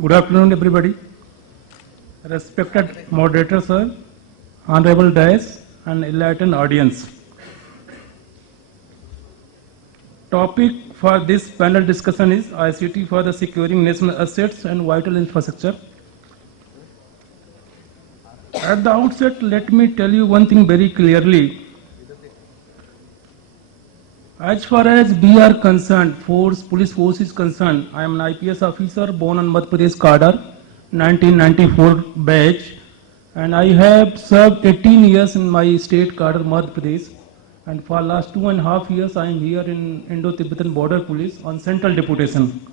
Good afternoon, everybody. Respected moderator, sir, honorable dais, and enlightened audience. Topic for this panel discussion is ICT for the securing national assets and vital infrastructure. At the outset, let me tell you one thing very clearly. As far as we are concerned, police force is concerned, I am an IPS officer born on Madhya Pradesh cadre, 1994 batch, and I have served 18 years in my state cadre, Madhya Pradesh, and for last 2.5 years I am here in Indo-Tibetan Border Police on central deputation.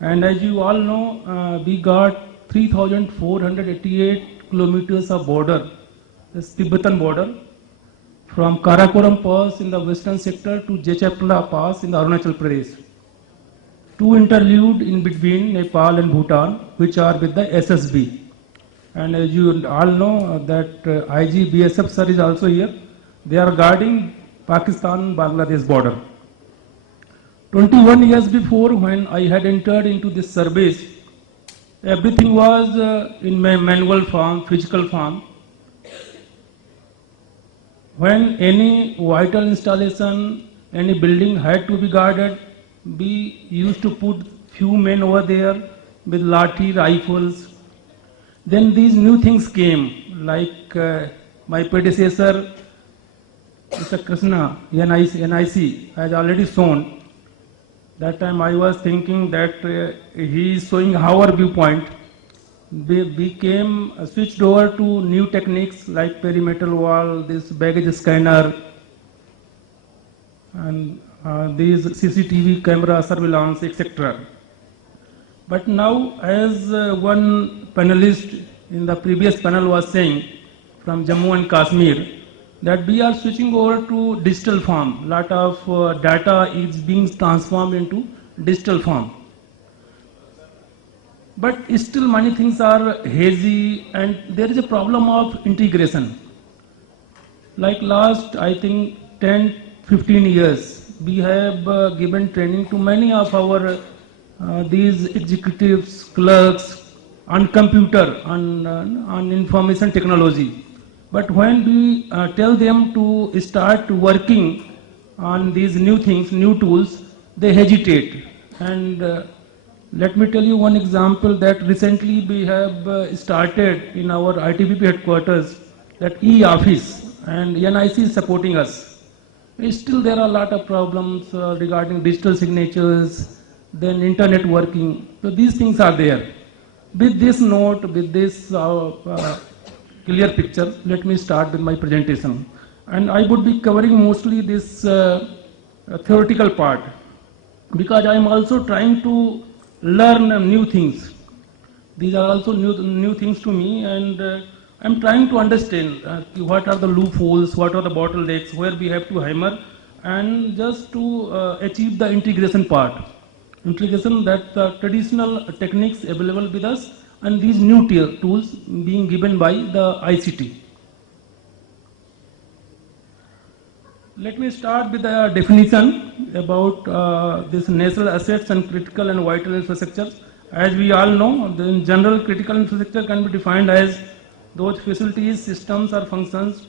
And as you all know, we got 3,488 kilometers of border, this Tibetan border, from Karakoram Pass in the western sector to Jechapla Pass in the Arunachal Pradesh. Two interlude in between Nepal and Bhutan, which are with the SSB. And as you all know that IG BSF sir is also here. They are guarding Pakistan-Bangladesh border. 21 years before, when I had entered into this service, everything was in my manual form, physical form. When any vital installation, any building had to be guarded, we used to put few men over there with lathi, rifles. Then these new things came, like my predecessor, Mr. Krishna, NIC, has already shown. That time I was thinking that he is showing our viewpoint. We came switched over to new techniques like perimeter wall, this baggage scanner, and these CCTV camera surveillance, etc. But now, as one panelist in the previous panel was saying from Jammu and Kashmir, that we are switching over to digital form. Lot of data is being transformed into digital form. But still many things are hazy and there is a problem of integration. Like last, I think, 10-15 years, we have given training to many of our these executives, clerks on computer, on information technology. But when we tell them to start working on these new things, new tools, they hesitate. And let me tell you one example that recently we have started in our ITBP headquarters, that e-office, and NIC is supporting us. Still there are a lot of problems regarding digital signatures, then internet working. So these things are there. With this note, with this clear picture, let me start with my presentation. And I would be covering mostly this theoretical part, because I am also trying to learn new things. These are also new things to me, and I'm trying to understand what are the loopholes, what are the bottlenecks, where we have to hammer, and just to achieve the integration part. Integration, that the traditional techniques available with us and these new tools being given by the ICT. Let me start with the definition about this national assets and critical and vital infrastructure. As we all know, in general, critical infrastructure can be defined as those facilities, systems or functions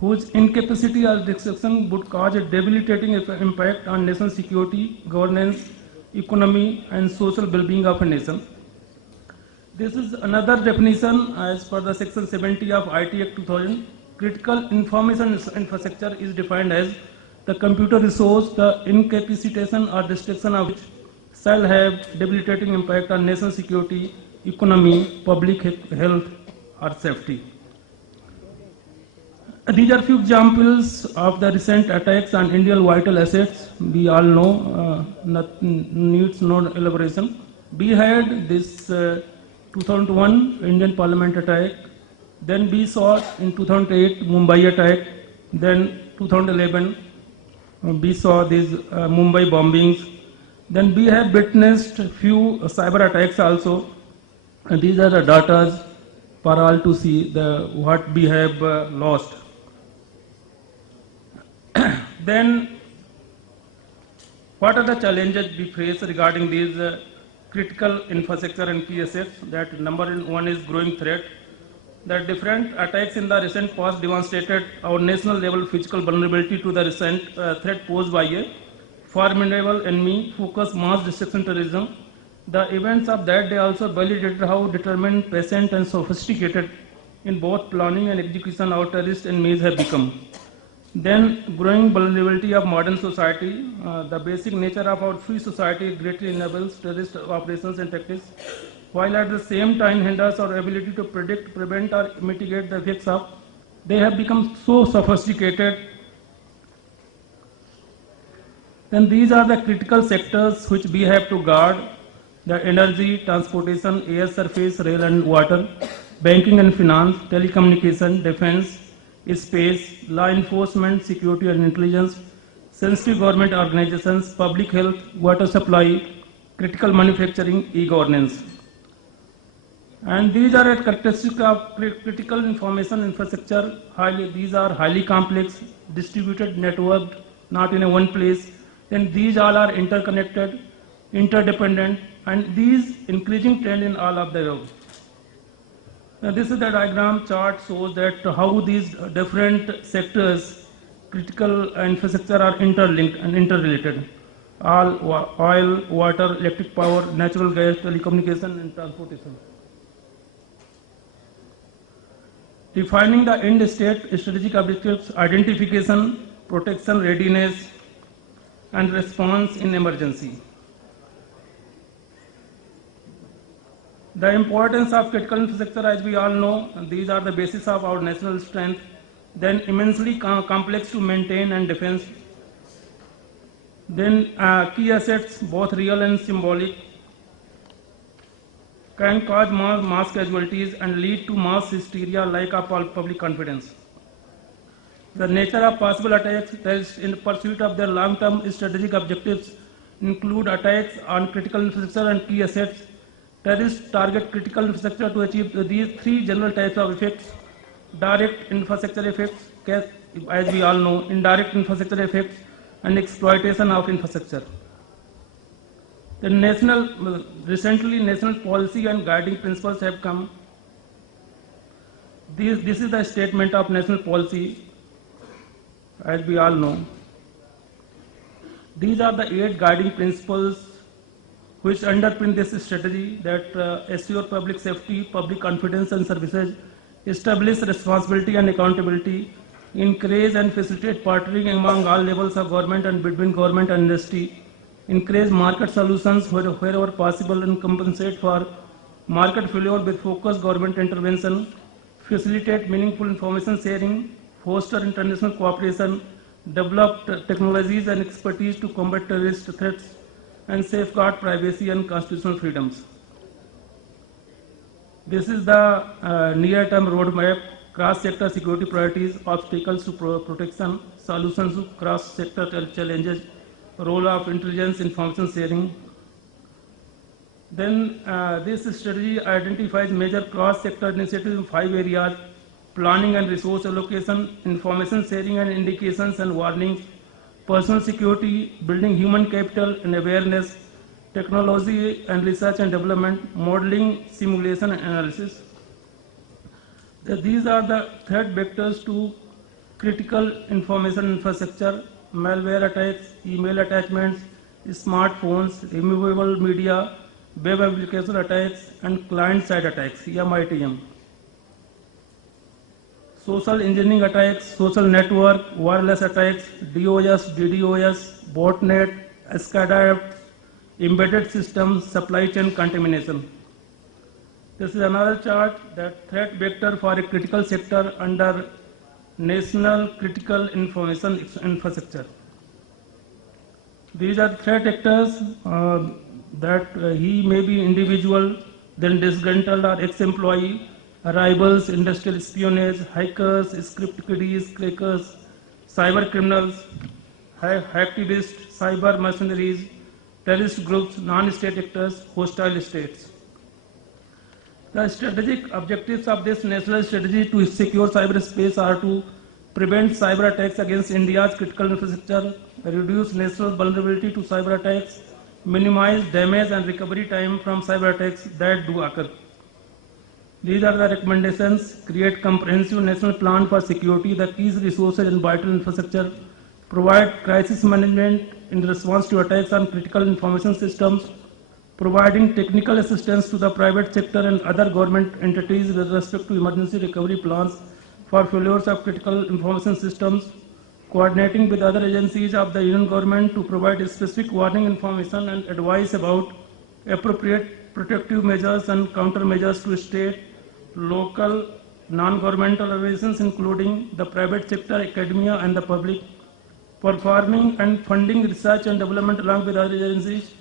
whose incapacity or destruction would cause a debilitating impact on national security, governance, economy and social well-being of a nation. This is another definition as per the section 70 of IT Act 2000. Critical information infrastructure is defined as the computer resource, the incapacitation or destruction of which shall have debilitating impact on national security, economy, public health or safety. These are few examples of the recent attacks on Indian vital assets. We all know, needs no elaboration. We had this 2001 Indian Parliament attack. Then we saw in 2008 Mumbai attack. Then 2011 we saw these Mumbai bombings. Then we have witnessed few cyber attacks also. And these are the data for all to see what we have lost. Then what are the challenges we face regarding these critical infrastructure and key assets. That number one is growing threat. The different attacks in the recent past demonstrated our national level physical vulnerability to the recent threat posed by a formidable enemy focused mass destruction terrorism. The events of that day also validated how determined, patient, and sophisticated in both planning and execution our terrorist enemies have become. Then, growing vulnerability of modern society, the basic nature of our free society greatly enables terrorist operations and tactics, while at the same time hinders our ability to predict, prevent, or mitigate the effects of. They have become so sophisticated. Then these are the critical sectors which we have to guard: the energy, transportation, air, surface, rail, and water, banking and finance, telecommunication, defense, space, law enforcement, security and intelligence, sensitive government organizations, public health, water supply, critical manufacturing, e-governance. And these are characteristics of critical information infrastructure. These are highly complex, distributed, networked, not in a one place. Then these all are interconnected, interdependent, and these increasing trend in all of the above. Now this is the diagram chart shows that how these different sectors, critical infrastructure are interlinked and interrelated. All oil, water, electric power, natural gas, telecommunication, and transportation. Defining the end state, strategic objectives, identification, protection, readiness, and response in emergency. The importance of critical infrastructure, as we all know, these are the basis of our national strength, then immensely complex to maintain and defense. Then key assets, both real and symbolic, can cause mass casualties and lead to mass hysteria, lack of public confidence. The nature of possible attacks in pursuit of their long-term strategic objectives include attacks on critical infrastructure and key assets. Terrorists target critical infrastructure to achieve these three general types of effects: direct infrastructure effects, as we all know, indirect infrastructure effects, and exploitation of infrastructure. The recently national policy and guiding principles have come. This is the statement of national policy, as we all know. These are the 8 guiding principles which underpin this strategy that assure public safety, public confidence and services, establish responsibility and accountability, encourage and facilitate partnering among all levels of government and between government and industry, encourage market solutions wherever possible and compensate for market failure with focused government intervention, facilitate meaningful information sharing, foster international cooperation, develop technologies and expertise to combat terrorist threats, and safeguard privacy and constitutional freedoms. This is the near-term roadmap: cross-sector security priorities, obstacles to protection, solutions to cross-sector challenges, role of intelligence information sharing. Then this strategy identifies major cross-sector initiatives in 5 areas: planning and resource allocation, information sharing and indications and warnings, personal security, building human capital and awareness, technology and research and development, modeling, simulation and analysis. These are the threat vectors to critical information infrastructure: malware attacks, email attachments, smartphones, removable media, web application attacks, and client-side attacks, MITM. Social engineering attacks, social network, wireless attacks, DOS, DDoS, botnet, SCADA, embedded systems, supply chain contamination. This is another chart, that threat vector for a critical sector under national critical information infrastructure. These are threat actors that he may be individual, then disgruntled or ex-employee, rivals, industrial espionage, hackers, script kiddies, crackers, cyber criminals, hacktivists, cyber mercenaries, terrorist groups, non-state actors, hostile states. The strategic objectives of this national strategy to secure cyberspace are to prevent cyber attacks against India's critical infrastructure, reduce national vulnerability to cyber attacks, minimize damage and recovery time from cyber attacks that do occur. These are the recommendations: create comprehensive national plan for security, the key resources and vital infrastructure, provide crisis management in response to attacks on critical information systems, providing technical assistance to the private sector and other government entities with respect to emergency recovery plans for failures of critical information systems, coordinating with other agencies of the Union government to provide specific warning information and advice about appropriate protective measures and countermeasures to state, local, non-governmental organizations including the private sector, academia and the public, performing and funding research and development along with other agencies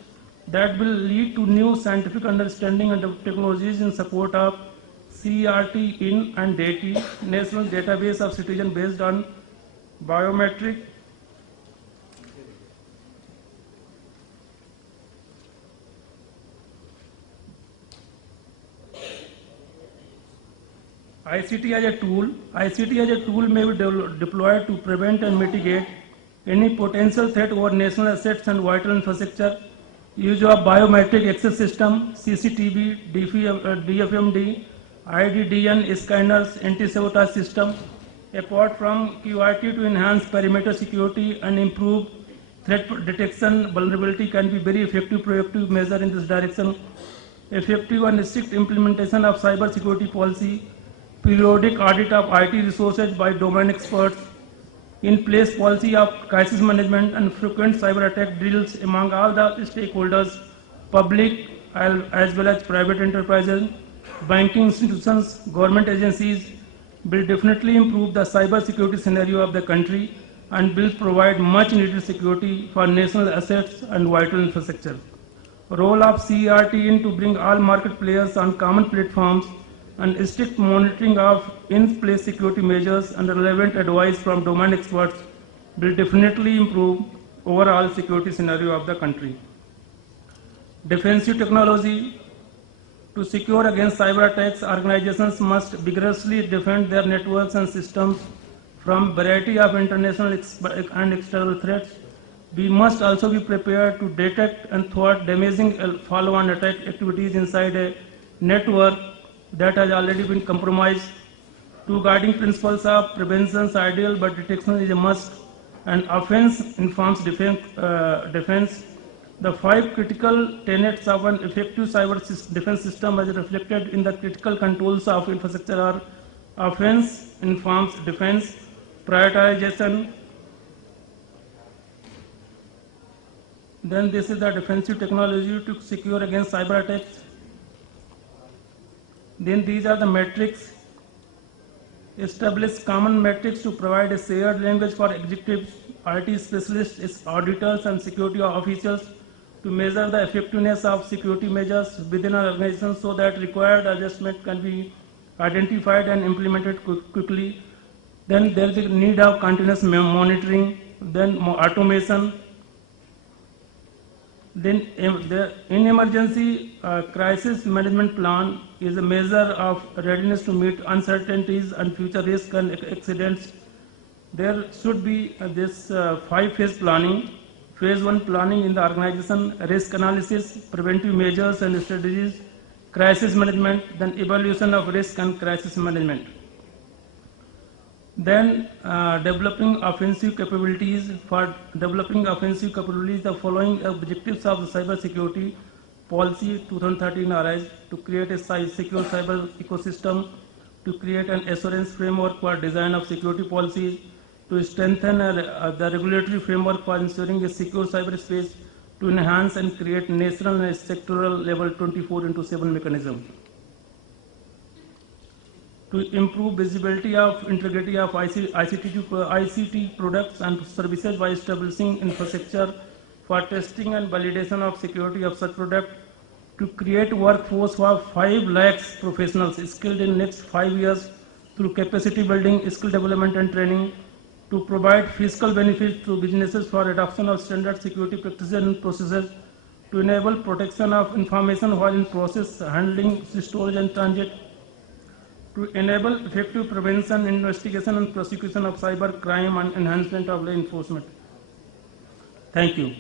that will lead to new scientific understanding and technologies in support of CERT in and DATI, National Database of Citizens based on biometric ICT as a tool may be deployed to prevent and mitigate any potential threat over national assets and vital infrastructure. Use of biometric access system, CCTV, DFMD, IDDN scanners, anti-sabotage system, apart from QIT to enhance perimeter security and improve threat detection. Vulnerability can be very effective proactive measure in this direction. Effective and strict implementation of cyber security policy, periodic audit of IT resources by domain experts, in place policy of crisis management and frequent cyber attack drills among all the stakeholders, public as well as private enterprises, banking institutions, government agencies, will definitely improve the cyber security scenario of the country and will provide much needed security for national assets and vital infrastructure. Role of CERT in to bring all market players on common platforms and strict monitoring of in-place security measures and relevant advice from domain experts will definitely improve overall security scenario of the country. Defensive technology. To secure against cyber attacks, organizations must vigorously defend their networks and systems from variety of international and external threats. We must also be prepared to detect and thwart damaging follow-on attack activities inside a network that has already been compromised. Two guiding principles of prevention is ideal, but detection is a must, and offense informs defense. The 5 critical tenets of an effective cyber defense system as reflected in the critical controls of infrastructure are: offense informs defense, prioritization. Then this is the defensive technology to secure against cyber attacks. Then these are the metrics. Establish common metrics to provide a shared language for executives, IT specialists, auditors and security officials to measure the effectiveness of security measures within our organization so that required adjustment can be identified and implemented quickly. Then there is a need of continuous monitoring, then automation. Then in emergency crisis management plan is a measure of readiness to meet uncertainties and future risks and accidents. There should be this 5-phase planning. Phase 1 planning in the organization, risk analysis, preventive measures and strategies, crisis management, then evaluation of risk and crisis management. Then developing offensive capabilities. For developing offensive capabilities, the following objectives of the cyber security policy 2013 arise: to create a secure cyber ecosystem, to create an assurance framework for design of security policies, to strengthen the regulatory framework for ensuring a secure cyberspace, to enhance and create national and sectoral level 24/7 mechanism, to improve visibility of integrity of ICT products and services by establishing infrastructure for testing and validation of security of such product, to create workforce for 5 lakhs professionals skilled in next 5 years through capacity building, skill development and training, to provide fiscal benefits to businesses for adoption of standard security practices and processes, to enable protection of information while in process handling, storage and transit, to enable effective prevention, investigation and prosecution of cyber crime and enhancement of law enforcement. Thank you.